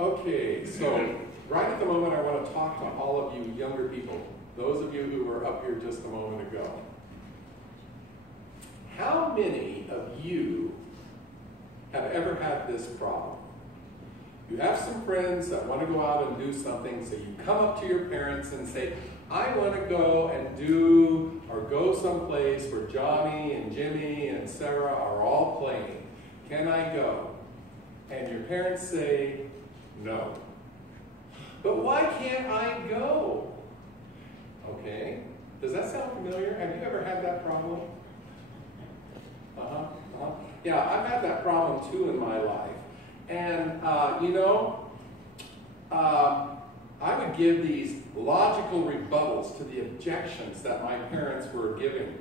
Okay, so right at the moment I want to talk to all of you younger people, those of you who were up here just a moment ago. How many of you have ever had this problem? You have some friends that want to go out and do something, so you come up to your parents and say, I want to go and do, or go someplace where Johnny and Jimmy and Sarah are all playing. Can I go? And your parents say, no. But why can't I go? Okay, does that sound familiar? Have you ever had that problem? Yeah, I've had that problem too in my life. And, I would give these logical rebuttals to the objections that my parents were giving.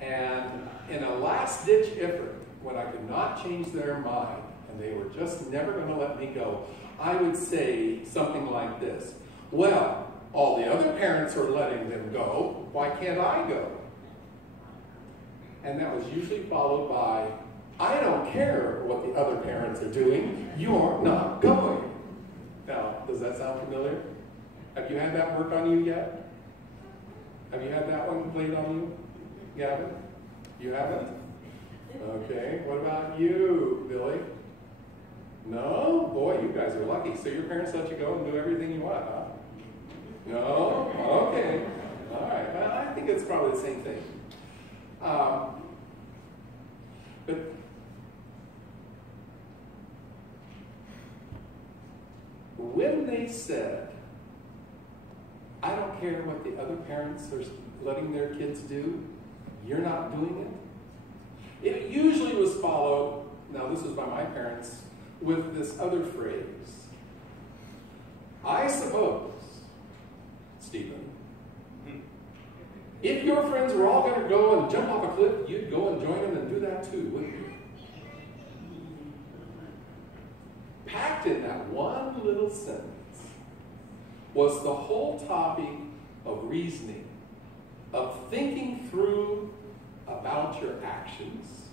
And in a last-ditch effort, when I could not change their mind, and they were just never going to let me go, I would say something like this: well, all the other parents are letting them go, why can't I go? And that was usually followed by, I don't care what the other parents are doing, you're not going. Now, does that sound familiar? Have you had that work on you yet? Have you had that one played on you? You haven't? You haven't? Okay, what about you, Billy? No? Boy, you guys are lucky. So your parents let you go and do everything you want, huh? No? Okay. All right. Well, I think it's probably the same thing. But when they said, I don't care what the other parents are letting their kids do, you're not doing it, it usually was followed, now this was by my parents, with this other phrase: I suppose, Stephen, if your friends were all going to go and jump off a cliff, you'd go and join them and do that too, wouldn't you? Packed in that one little sentence was the whole topic of reasoning, of thinking through about your actions,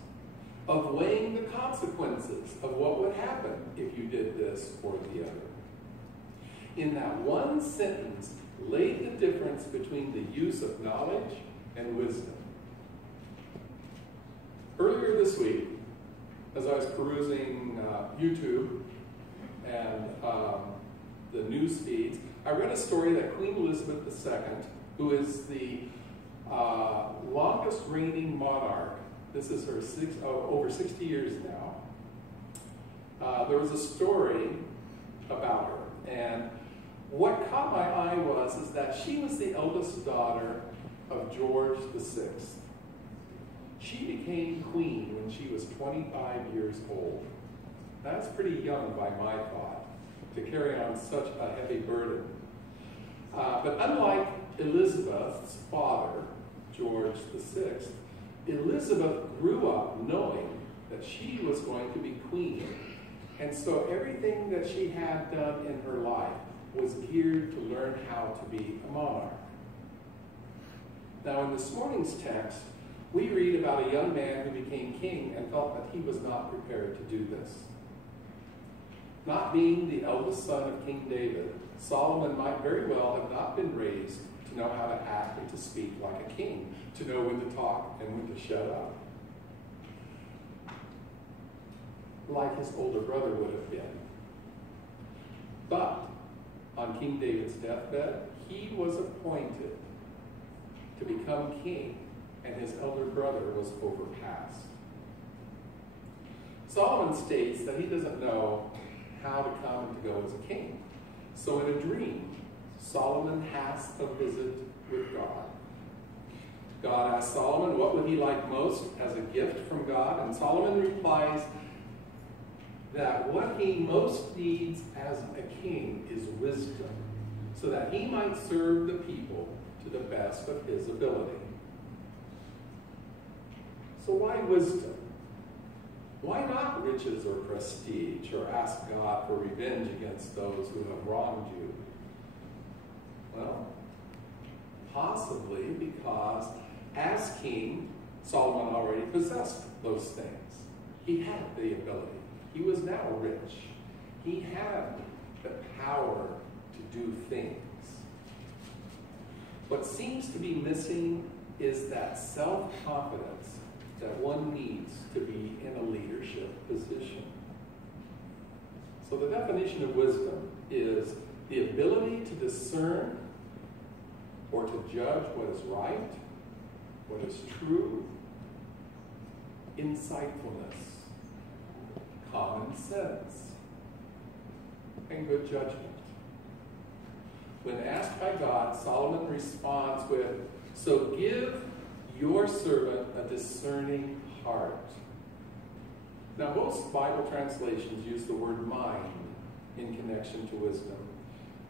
of weighing the consequences of what would happen if you did this or the other. In that one sentence laid the difference between the use of knowledge and wisdom. Earlier this week, as I was perusing YouTube and the news feeds, I read a story that Queen Elizabeth II, who is the longest reigning monarch, this is her over 60 years now, there was a story about her. And what caught my eye is that she was the eldest daughter of George VI. She became queen when she was 25 years old. That's pretty young by my thought, to carry on such a heavy burden. But unlike Elizabeth's father, George VI, Elizabeth grew up knowing that she was going to be queen. And so everything that she had done in her life was geared to learn how to be a monarch. Now in this morning's text, we read about a young man who became king and felt that he was not prepared to do this. Not being the eldest son of King David, Solomon might very well have not been raised to know how to act and to speak like a king, to know when to talk and when to shut up, like his older brother would have been. But on King David's deathbed, he was appointed to become king, and his elder brother was overpassed. Solomon states that he doesn't know how to come and to go as a king. So in a dream, Solomon has a visit with God. God asks Solomon what would he like most as a gift from God, and Solomon replies that what he most needs as a king is wisdom, so that he might serve the people to the best of his ability. So why wisdom? Why not riches or prestige, or ask God for revenge against those who have wronged you? Well, possibly because as king, Solomon already possessed those things. He had the ability. He was now rich. He had the power to do things. What seems to be missing is that self-confidence that one needs to be in a leadership position. So the definition of wisdom is the ability to discern or to judge what is right, what is true, insightfulness, common sense, and good judgment. When asked by God, Solomon responds with, "So give your servant a discerning heart." Now, most Bible translations use the word mind in connection to wisdom,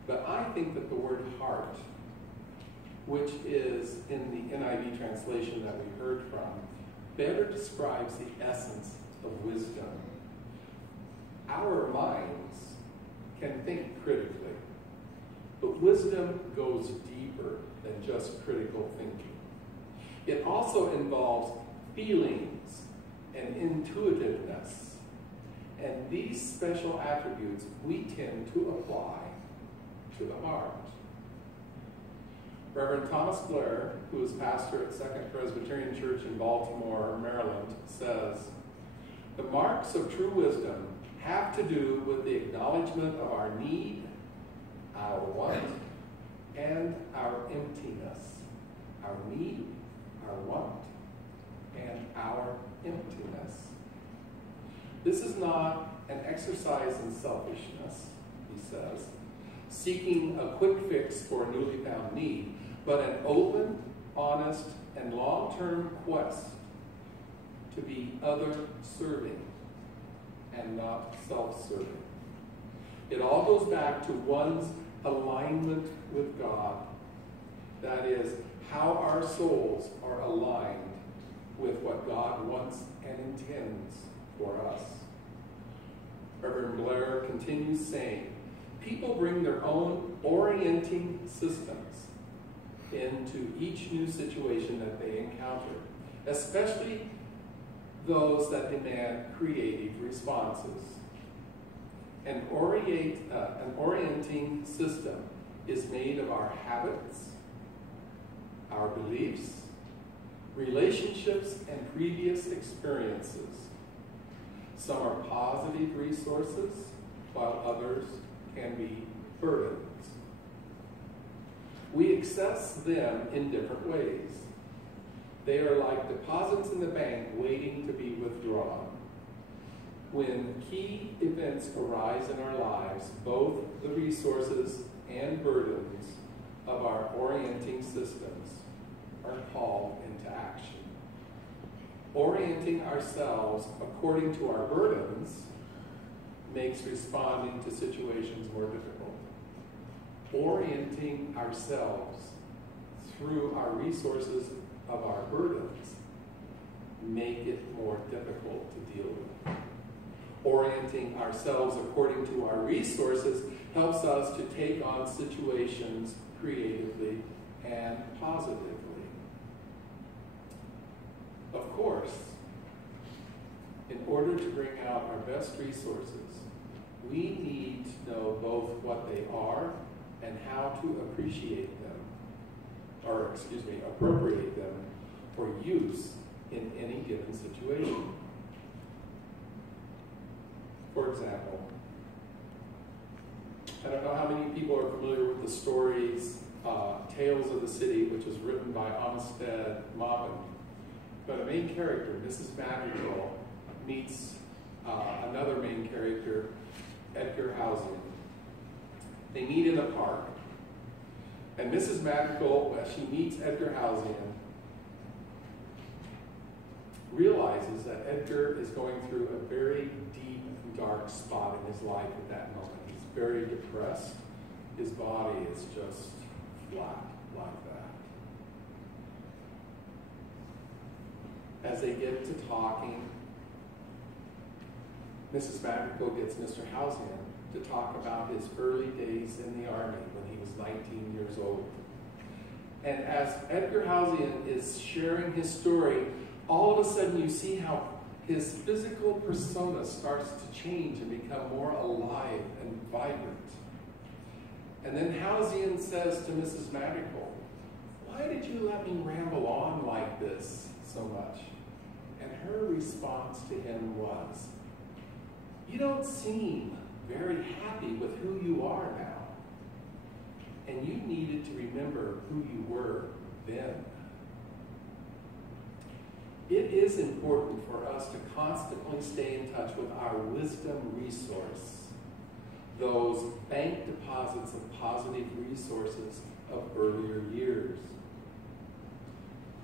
but I think that the word heart, which is in the NIV translation that we heard from, better describes the essence of wisdom. Our minds can think critically, but wisdom goes deeper than just critical thinking. It also involves feelings and intuitiveness, and these special attributes we tend to apply to the heart. Reverend Thomas Blair, who is pastor at Second Presbyterian Church in Baltimore, Maryland, says, "The marks of true wisdom have to do with the acknowledgement of our need, our want, and our emptiness." Our need, our want, and our emptiness. This is not an exercise in selfishness, he says, seeking a quick fix for a newly found need, but an open, honest, and long-term quest to be other-serving and not self-serving. It all goes back to one's alignment with God. That is, how our souls are aligned with what God wants and intends for us. Reverend Blair continues saying, people bring their own orienting systems into each new situation that they encounter, especially those that demand creative responses. An orienting system is made of our habits, our beliefs, relationships, and previous experiences. Some are positive resources, while others can be burdens. We access them in different ways. They are like deposits in the bank waiting to be withdrawn. When key events arise in our lives, both the resources and burdens of our orienting systems are called into action. Orienting ourselves according to our burdens makes responding to situations more difficult. Orienting ourselves through our resources of our burdens make it more difficult to deal with. Orienting ourselves according to our resources helps us to take on situations creatively and positively. Of course, in order to bring out our best resources, we need to know both what they are and how to appreciate them, appropriate them for use in any given situation. For example, I don't know how many people are familiar with the stories Tales of the City, which was written by Amistad Maupin. But a main character, Mrs. Madrigal, meets another main character, Edgar Halcyon. They meet in a park. And Mrs. Madrigal, as she meets Edgar Halcyon, realizes that Edgar is going through a very deep, dark spot in his life at that moment. He's very depressed. His body is just flat like that. As they get to talking, Mrs. Madrigal gets Mr. Halcyon to talk about his early days in the Army when he was 19 years old. And as Edgar Halcyon is sharing his story, all of a sudden you see how his physical persona starts to change and become more alive and vibrant. And then Halcyon says to Mrs. Madrigal, "Why did you let me ramble on like this so much?" And her response to him was, "You don't seem very happy with who you are now. And you needed to remember who you were then." It is important for us to constantly stay in touch with our wisdom resource, those bank deposits of positive resources of earlier years.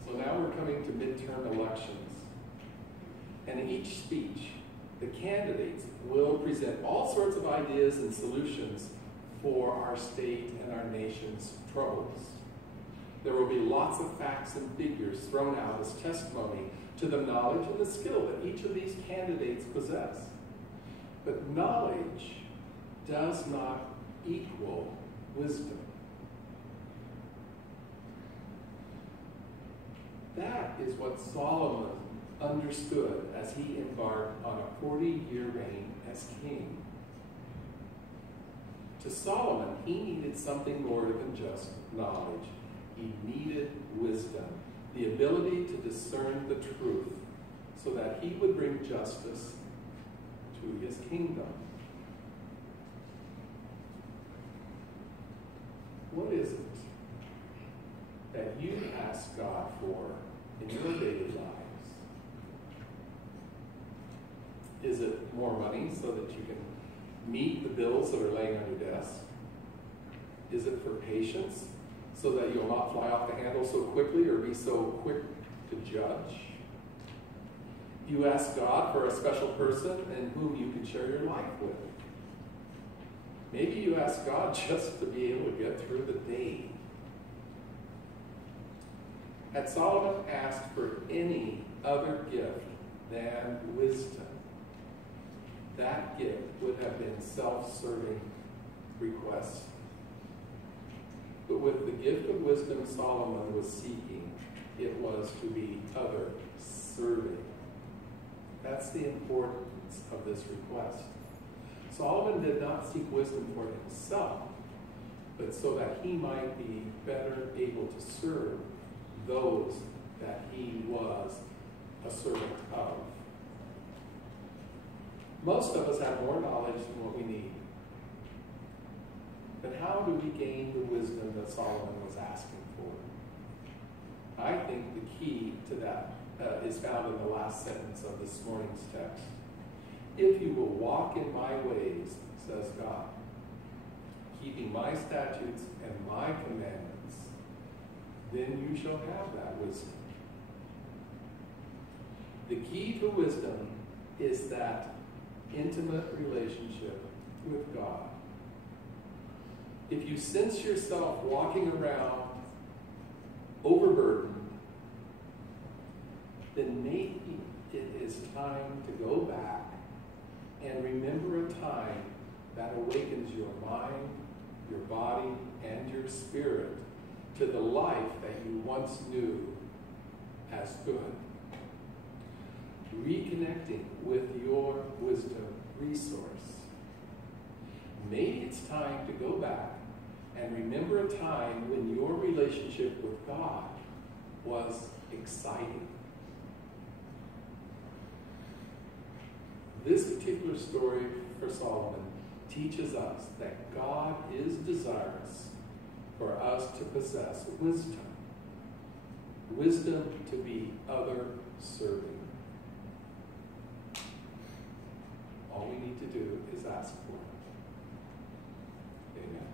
So now we're coming to midterm elections. And in each speech, the candidates will present all sorts of ideas and solutions for our state and our nation's troubles. There will be lots of facts and figures thrown out as testimony to the knowledge and the skill that each of these candidates possess. But knowledge does not equal wisdom. That is what Solomon understood as he embarked on a 40-year reign as king. To Solomon, he needed something more than just knowledge. He needed wisdom, the ability to discern the truth so that he would bring justice to his kingdom. What is it that you ask God for in your daily lives? Is it more money so that you can meet the bills that are laying on your desk? Is it for patience so that you'll not fly off the handle so quickly or be so quick to judge? You ask God for a special person in whom you can share your life with. Maybe you ask God just to be able to get through the day. Had Solomon asked for any other gift than wisdom, that gift would have been self-serving request. But with the gift of wisdom Solomon was seeking, it was to be other-serving. That's the importance of this request. Solomon did not seek wisdom for himself, but so that he might be better able to serve those that he was a servant of. Most of us have more knowledge than what we need. But how do we gain the wisdom that Solomon was asking for? I think the key to that is found in the last sentence of this morning's text. If you will walk in my ways, says God, keeping my statutes and my commandments, then you shall have that wisdom. The key to wisdom is that intimate relationship with God. If you sense yourself walking around overburdened, then maybe it is time to go back and remember a time that awakens your mind, your body, and your spirit to the life that you once knew as good. Reconnecting with your wisdom resource. Maybe it's time to go back and remember a time when your relationship with God was exciting. This particular story for Solomon teaches us that God is desirous for us to possess wisdom. Wisdom to be other-serving. All we need to do is ask for it. Amen.